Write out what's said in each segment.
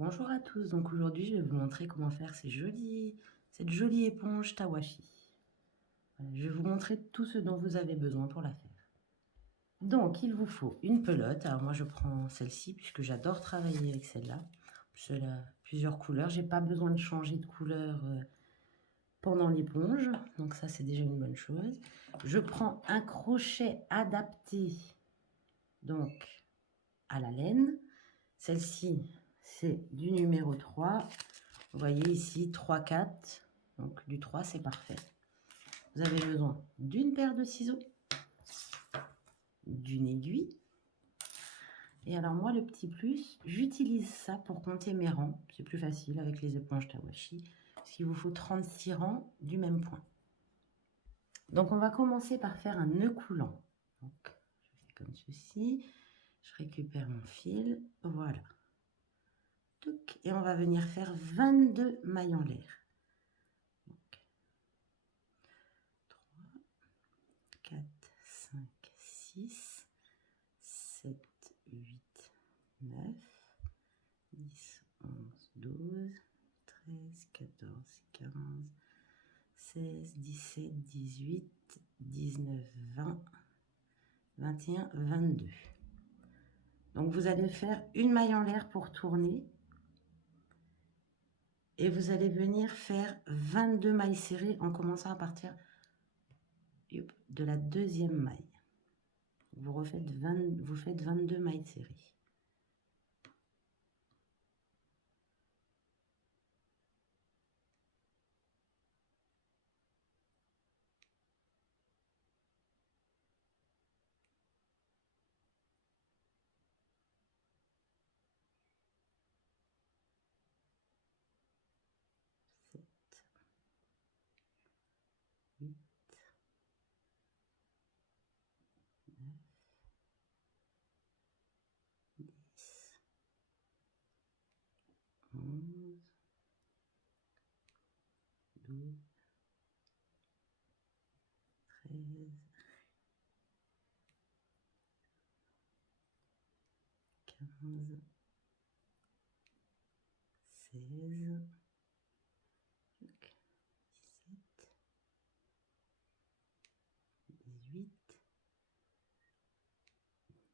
Bonjour à tous, donc aujourd'hui je vais vous montrer comment faire cette jolie éponge Tawashi. Voilà, je vais vous montrer tout ce dont vous avez besoin pour la faire. Donc il vous faut une pelote, alors moi je prends celle-ci puisque j'adore travailler avec celle-là. Elle a plusieurs couleurs, j'ai pas besoin de changer de couleur pendant l'éponge, donc ça c'est déjà une bonne chose. Je prends un crochet adapté donc à la laine, celle-ci c'est du numéro 3. Vous voyez ici 3, 4, donc du 3 c'est parfait. Vous avez besoin d'une paire de ciseaux, d'une aiguille. Et alors moi le petit plus, j'utilise ça pour compter mes rangs. C'est plus facile avec les éponges Tawashi, parce qu'il vous faut 36 rangs du même point. Donc on va commencer par faire un nœud coulant. Donc je fais comme ceci, je récupère mon fil, voilà. Et on va venir faire 22 mailles en l'air. 4, 5, 6, 7, 8, 9, 10, 11, 12, 13, 14, 15, 16, 17, 18, 19, 20, 21, 22. Donc vous allez faire une maille en l'air pour tourner et vous allez venir faire 22 mailles serrées en commençant à partir de la deuxième maille. Vous faites 22 mailles serrées. Huit, 9, 10, 11, 12, 13, 15, 16, 17, 18,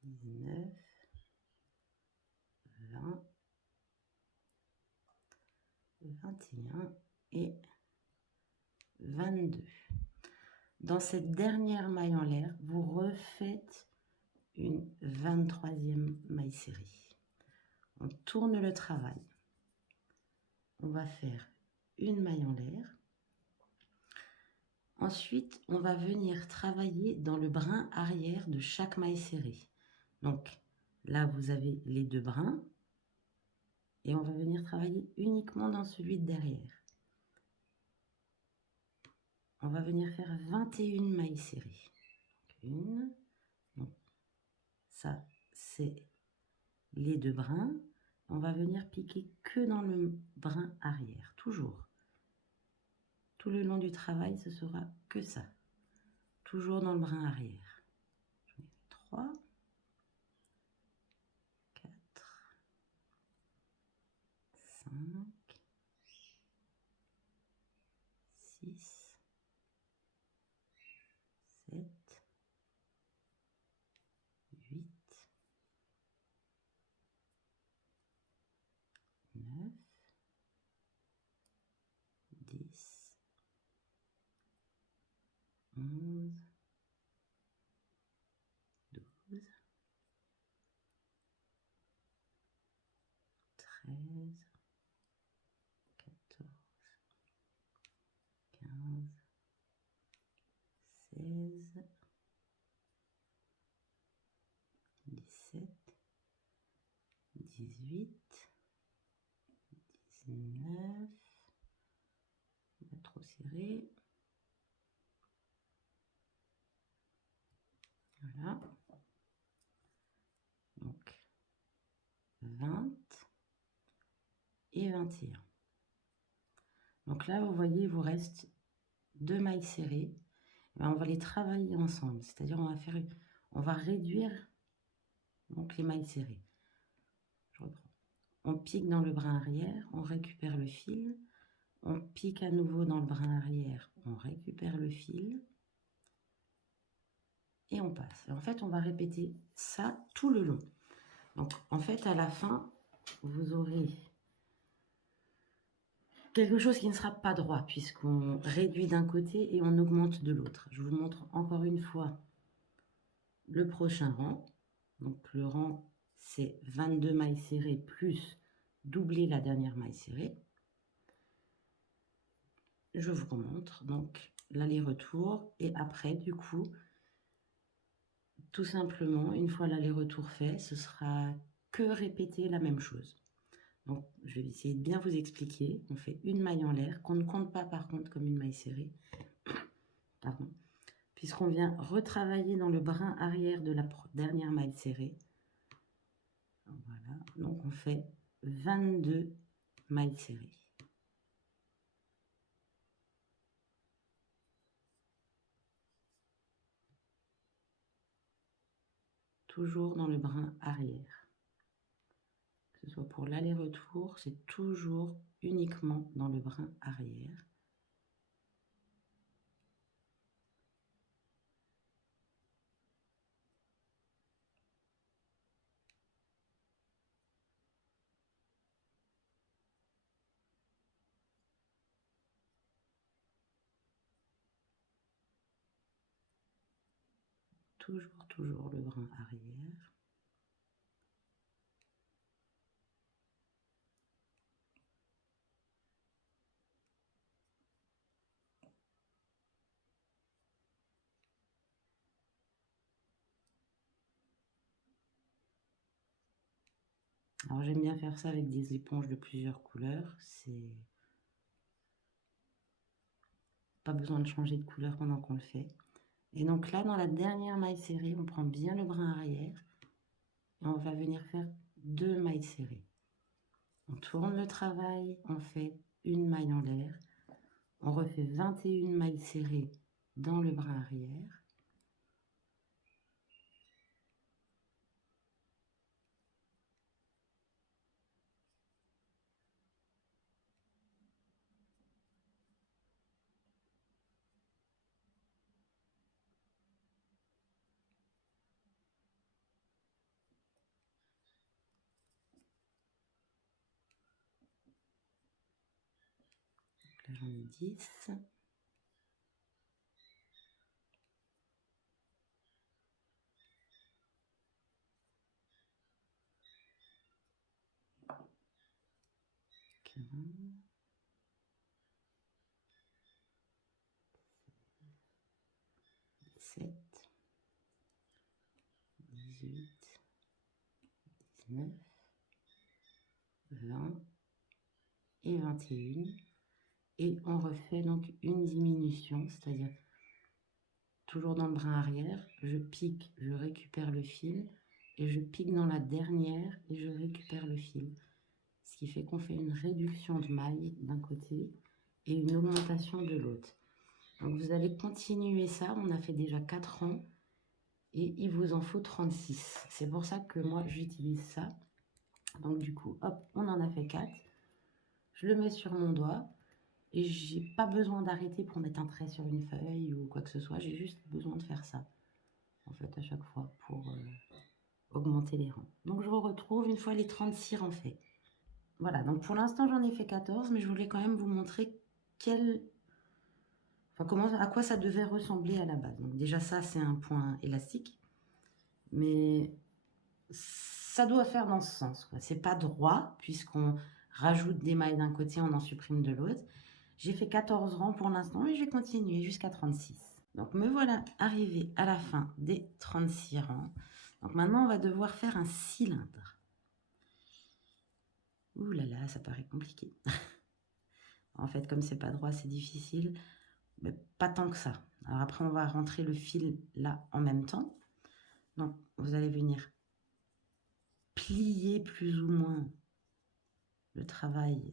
19, 20, 21 et 22. Dans cette dernière maille en l'air, vous refaites une 23e maille serrée. On tourne le travail. On va faire une maille en l'air. Ensuite, on va venir travailler dans le brin arrière de chaque maille serrée. Donc là, vous avez les deux brins. Et on va venir travailler uniquement dans celui de derrière. On va venir faire 21 mailles serrées. Une. Donc, ça, c'est les deux brins. On va venir piquer que dans le brin arrière, toujours. Tout le long du travail, ce sera que ça. Toujours dans le brin arrière. J'en ai fait 3, 4, 5, 6, 7, 8, 9, 10, 11, 12, 13, 14, 15, 16, 17, 18, 19, pas trop serré. Voilà. Donc 20 et 21. Donc là, vous voyez, il vous reste 2 mailles serrées. Ben, on va les travailler ensemble, c'est-à-dire on va réduire donc les mailles serrées. Je reprends. on pique dans le brin arrière, on récupère le fil, on pique à nouveau dans le brin arrière, on récupère le fil et on passe. Et en fait, on va répéter ça tout le long. Donc, en fait, à la fin, vous aurez quelque chose qui ne sera pas droit puisqu'on réduit d'un côté et on augmente de l'autre. Je vous montre encore une fois le prochain rang. Donc, le rang, c'est 22 mailles serrées plus doubler la dernière maille serrée. Je vous remontre donc l'aller-retour et après, du coup, tout simplement, une fois l'aller-retour fait, ce sera que répéter la même chose. Donc, je vais essayer de bien vous expliquer. On fait une maille en l'air, qu'on ne compte pas par contre comme une maille serrée. Pardon. Puisqu'on vient retravailler dans le brin arrière de la dernière maille serrée. Voilà. Donc, on fait 22 mailles serrées. Toujours dans le brin arrière. Que ce soit pour l'aller-retour, c'est toujours uniquement dans le brin arrière. Toujours le brin arrière. Alors j'aime bien faire ça avec des éponges de plusieurs couleurs. C'est pas besoin de changer de couleur pendant qu'on le fait. Et donc là, dans la dernière maille serrée, on prend bien le brin arrière et on va venir faire 2 mailles serrées. On tourne le travail, on fait une maille en l'air, on refait 21 mailles serrées dans le brin arrière. Là, j'en ai 10. Sept, 18, 19, 20 et 21. Et on refait donc une diminution, c'est-à-dire toujours dans le brin arrière, je pique, je récupère le fil et je pique dans la dernière et je récupère le fil. Ce qui fait qu'on fait une réduction de mailles d'un côté et une augmentation de l'autre. Donc vous allez continuer ça, on a fait déjà 4 rangs et il vous en faut 36. C'est pour ça que moi j'utilise ça. Donc du coup, hop, on en a fait 4. Je le mets sur mon doigt et j'ai pas besoin d'arrêter pour mettre un trait sur une feuille ou quoi que ce soit. J'ai juste besoin de faire ça, en fait, à chaque fois pour augmenter les rangs. Donc je vous retrouve une fois les 36 rangs faits. Voilà, donc pour l'instant j'en ai fait 14, mais je voulais quand même vous montrer à quoi ça devait ressembler à la base. Donc déjà ça c'est un point élastique, mais ça doit faire dans ce sens. C'est pas droit, puisqu'on rajoute des mailles d'un côté, on en supprime de l'autre. J'ai fait 14 rangs pour l'instant, mais je vais continuer jusqu'à 36. Donc me voilà arrivé à la fin des 36 rangs. Donc maintenant on va devoir faire un cylindre. Ouh là là, ça paraît compliqué. En fait, comme c'est pas droit, c'est difficile, mais pas tant que ça. Alors après, on va rentrer le fil là en même temps. Donc, vous allez venir plier plus ou moins le travail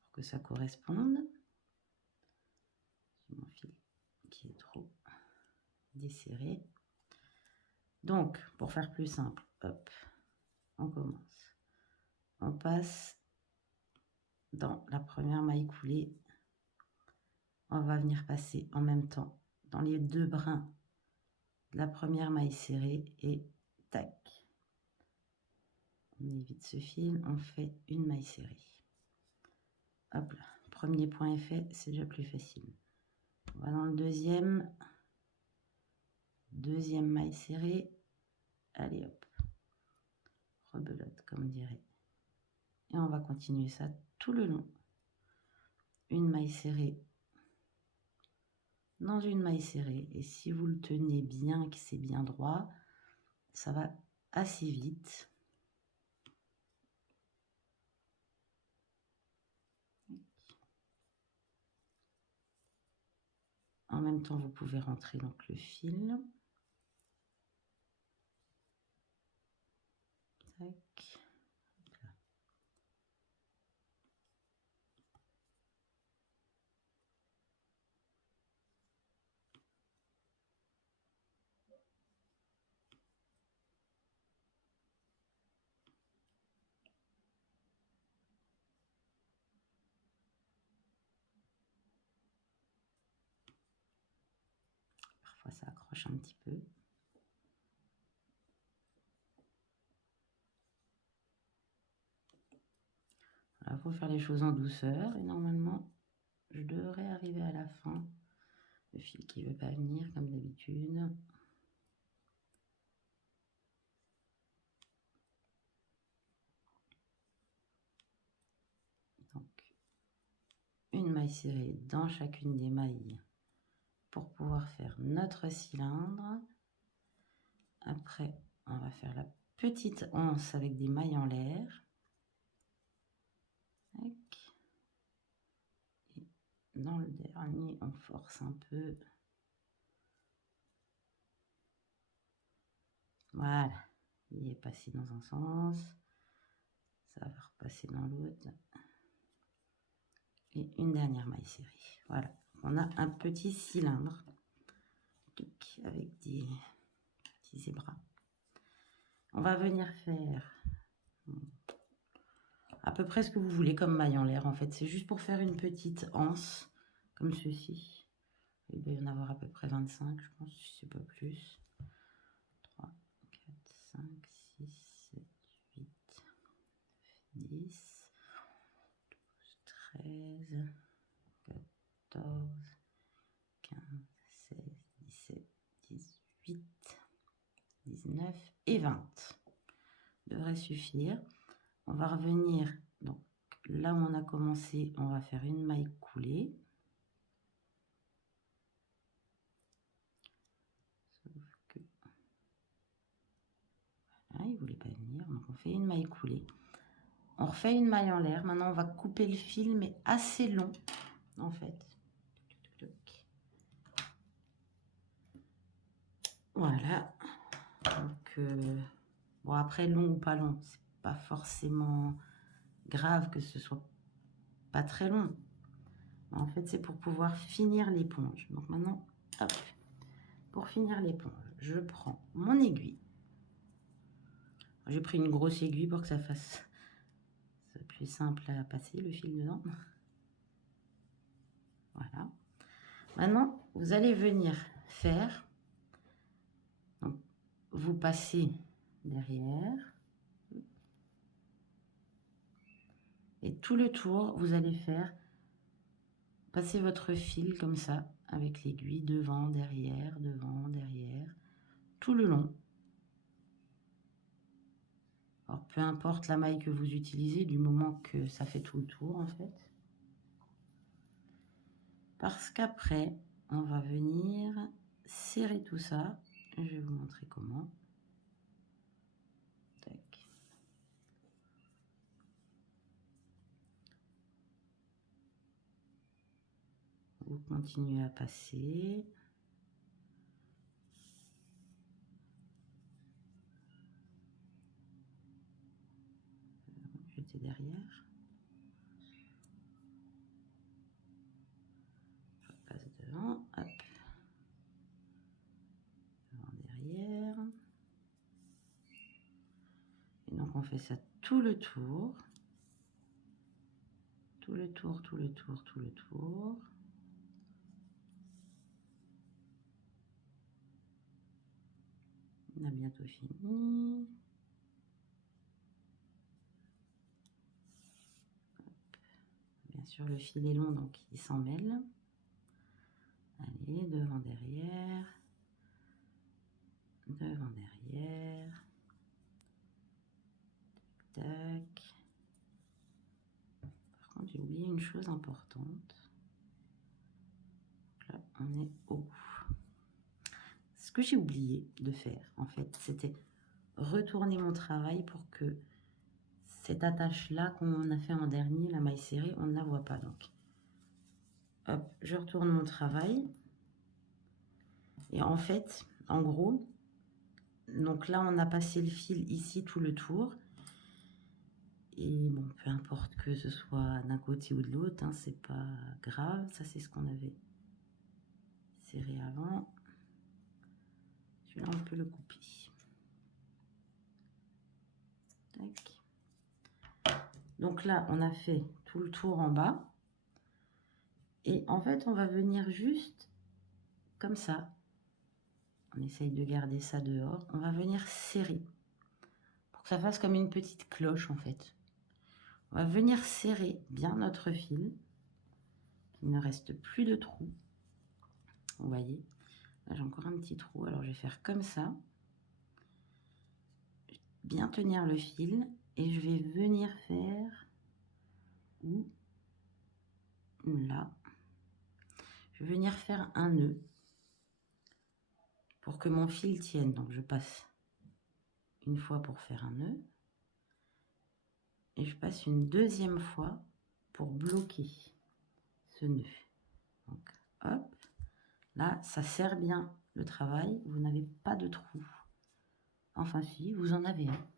pour que ça corresponde. Mon fil qui est trop desserré. Donc, pour faire plus simple, hop, on commence. on passe dans la première maille coulée. On va venir passer en même temps dans les 2 brins de la première maille serrée et tac. On évite ce fil, on fait une maille serrée. Hop là, premier point est fait, c'est déjà plus facile. On va dans le deuxième maille serrée. Allez hop, rebelote comme on dirait. Et on va continuer ça tout le long. Une maille serrée dans une maille serrée. Et si vous le tenez bien, que c'est bien droit, ça va assez vite. En même temps, vous pouvez rentrer donc le fil. Tac. Parfois, ça accroche un petit peu. Il faut faire les choses en douceur et normalement, je devrais arriver à la fin. Le fil qui ne veut pas venir comme d'habitude. Donc, une maille serrée dans chacune des mailles pour pouvoir faire notre cylindre. Après, on va faire la petite anse avec des mailles en l'air. Et dans le dernier, on force un peu. Voilà, il est passé dans un sens, ça va repasser dans l'autre. Et une dernière maille serrée. Voilà, on a un petit cylindre avec des petits zébras. On va venir faire à peu près ce que vous voulez comme maille en l'air en fait. C'est juste pour faire une petite anse comme ceci. Il doit y en avoir à peu près 25, je pense, si c'est pas plus. 3, 4, 5, 6, 7, 8, 10, 12, 13, 14, 15, 16, 17, 18, 19 et 20. Devrait suffire. On va revenir, donc là où on a commencé, on va faire une maille coulée. Sauf que voilà, il ne voulait pas venir, donc on fait une maille coulée. On refait une maille en l'air. Maintenant, on va couper le fil, mais assez long, en fait. Voilà. Donc, bon, après, long ou pas long, c'est pas forcément grave que ce soit pas très long. En fait, c'est pour pouvoir finir l'éponge. Donc maintenant, hop, pour finir l'éponge, je prends mon aiguille. J'ai pris une grosse aiguille pour que ça fasse plus simple à passer le fil dedans. Voilà. Maintenant, vous allez venir faire, donc, vous passez derrière, et tout le tour, vous allez faire passer votre fil comme ça, avec l'aiguille devant, derrière, tout le long. Alors, peu importe la maille que vous utilisez, du moment que ça fait tout le tour, en fait. Parce qu'après, on va venir serrer tout ça. Je vais vous montrer comment. Tac. Vous continuez à passer. Jeter derrière. Je passe devant. Hop. Devant, derrière. Et donc on fait ça tout le tour. Tout le tour, tout le tour, tout le tour. On a bientôt fini. Bien sûr, le fil est long, donc il s'en mêle. Allez, devant, derrière. Devant, derrière. Tac. Par contre, j'ai oublié une chose importante. Là, on est au bout. Ce que j'ai oublié de faire, en fait, c'était retourner mon travail pour que cette attache-là qu'on a fait en dernier, la maille serrée, on ne la voit pas. Donc, hop, je retourne mon travail. Et en fait, en gros, donc là, on a passé le fil ici tout le tour. Et bon, peu importe que ce soit d'un côté ou de l'autre, hein, c'est pas grave. Ça, c'est ce qu'on avait serré avant. Celui-là, on peut le couper. Tac. Donc là, on a fait tout le tour en bas. Et en fait, on va venir juste comme ça. On essaye de garder ça dehors. On va venir serrer pour que ça fasse comme une petite cloche en fait. On va venir serrer bien notre fil. Il ne reste plus de trou. Vous voyez, là j'ai encore un petit trou. Alors je vais faire comme ça. Bien tenir le fil et je vais venir faire où là. Je vais venir faire un nœud pour que mon fil tienne. Donc je passe une fois pour faire un nœud et je passe une deuxième fois pour bloquer ce nœud. Donc hop, là ça serre bien le travail, vous n'avez pas de trou. Enfin si, vous en avez un.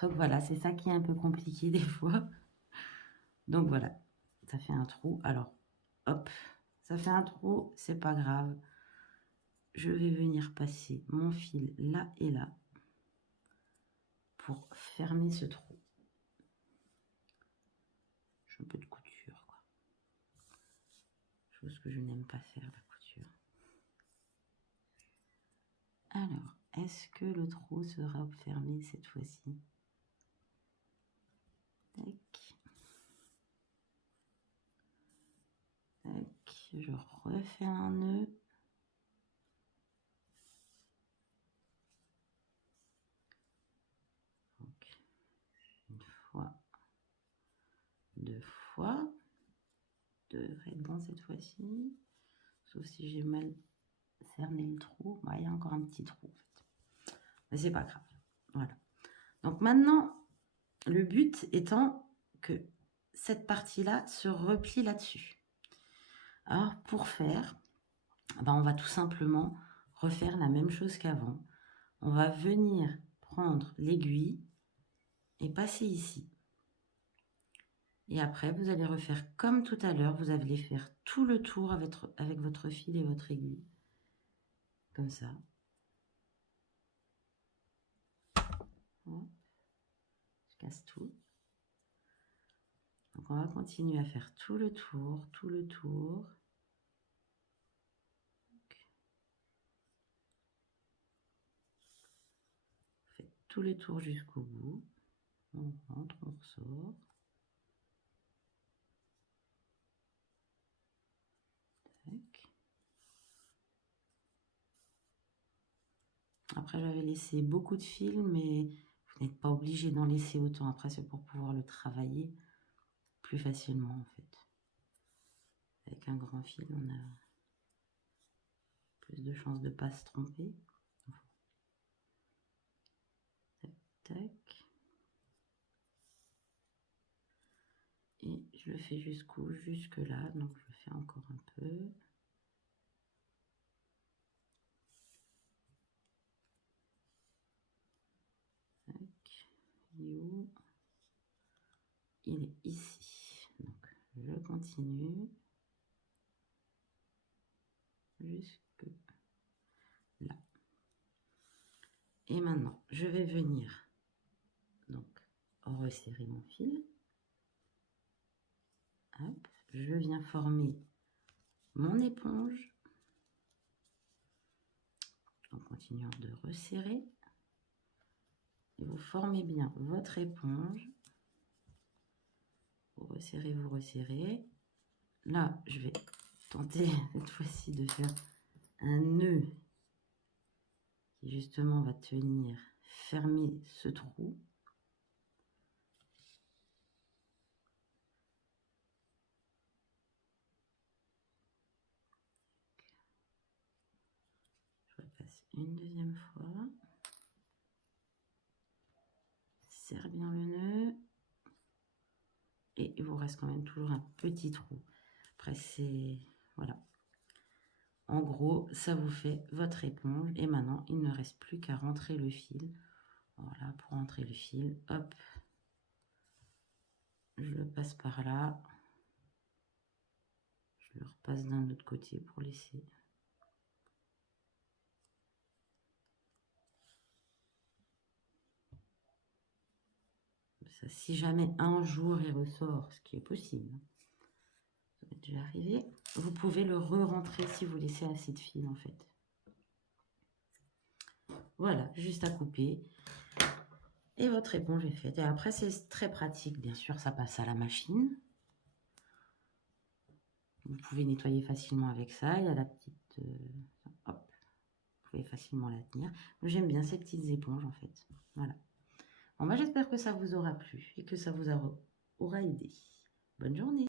Donc voilà, c'est ça qui est un peu compliqué des fois. Donc voilà, ça fait un trou. Alors hop, ça fait un trou, c'est pas grave. Je vais venir passer mon fil là et là pour fermer ce trou. J'ai un peu de couture, quoi. Chose que je n'aime pas faire, la couture. Alors, est-ce que le trou sera fermé cette fois-ci? Tac. Tac. Je refais un nœud. Donc, une fois, deux fois. Devrait être bon cette fois-ci. Sauf si j'ai mal cerné le trou. Bah, il y a encore un petit trou en fait. Mais c'est pas grave. Voilà. Donc maintenant, le but étant que cette partie-là se replie là-dessus. Alors pour faire, ben on va tout simplement refaire la même chose qu'avant. On va venir prendre l'aiguille et passer ici. Et après, vous allez refaire comme tout à l'heure. Vous allez faire tout le tour avec votre fil et votre aiguille. Comme ça. Je casse tout. Donc, on va continuer à faire tout le tour, tout le tour. Faites tout le tour jusqu'au bout. On rentre, on ressort. Tac. Après, j'avais laissé beaucoup de fils, mais vous n'êtes pas obligé d'en laisser autant. Après, c'est pour pouvoir le travailler plus facilement, en fait. Avec un grand fil, on a plus de chances de ne pas se tromper. Tac, tac. Et je le fais jusqu'où? Jusque là. Donc, je le fais encore un peu. Tac. Il est ici. Donc, je continue jusque là. Et maintenant, je vais venir donc resserrer mon fil. Hop, je viens former mon éponge en continuant de resserrer. Et vous formez bien votre éponge. Vous resserrez, vous resserrez. Là, je vais tenter cette fois-ci de faire un nœud qui justement va tenir, fermer ce trou. Je repasse une deuxième fois. Serre bien le nœud. Et il vous reste quand même toujours un petit trou. Après, c'est... Voilà. En gros, ça vous fait votre éponge. Et maintenant, il ne reste plus qu'à rentrer le fil. Voilà, pour rentrer le fil, hop. Je le passe par là. Je le repasse d'un autre côté pour laisser... Ça, si jamais un jour il ressort, ce qui est possible, ça va déjà arriver, vous pouvez le re-rentrer si vous laissez assez de fil en fait. Voilà, juste à couper. Et votre éponge est faite. Et après, c'est très pratique, bien sûr, ça passe à la machine. Vous pouvez nettoyer facilement avec ça. Il y a la petite... hop, vous pouvez facilement la tenir. J'aime bien ces petites éponges en fait. Voilà. Bon, bah, j'espère que ça vous aura plu et que ça vous aura aidé. Bonne journée.